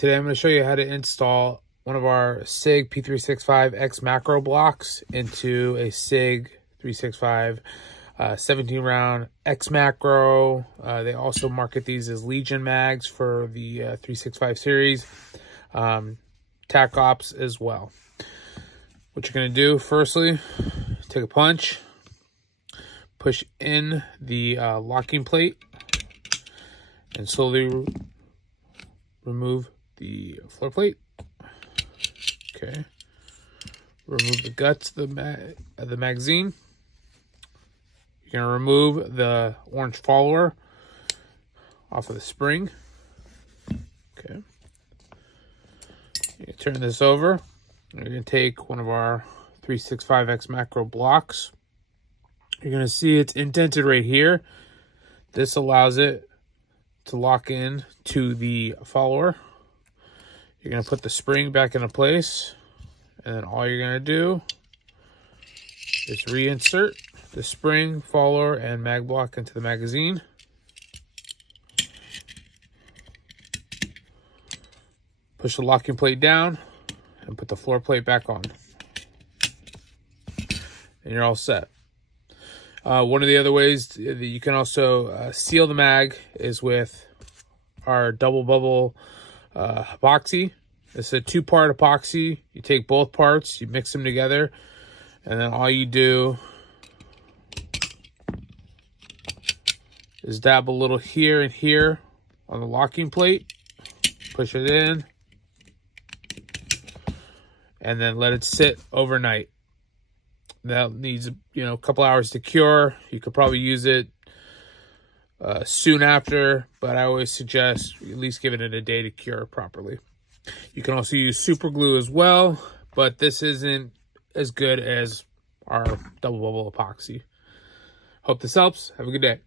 Today I'm going to show you how to install one of our Sig P365 XMacro blocks into a Sig 365 17-round XMacro. They also market these as Legion mags for the 365 series. TAC Ops as well. What you're going to do, firstly, take a punch, push in the locking plate, and slowly remove the floor plate. Okay. Remove the guts of the magazine. You're going to remove the orange follower off of the spring. Okay. You turn this over. You're going to take one of our 365 XMacro blocks. You're going to see it's indented right here. This allows it to lock in to the follower. You're going to put the spring back into place, and then all you're going to do is reinsert the spring, follower, and mag block into the magazine. Push the locking plate down and put the floor plate back on. And you're all set. One of the other ways that you can also seal the mag is with our double bubble epoxy. It's a two-part epoxy. You take both parts, you mix them together, and then all you do is dab a little here and here on the locking plate, push it in, and then let it sit overnight. That needs, a couple hours to cure. You could probably use it soon after, but I always suggest at least giving it a day to cure properly. You can also use super glue as well, but this isn't as good as our double bubble epoxy. Hope this helps. Have a good day.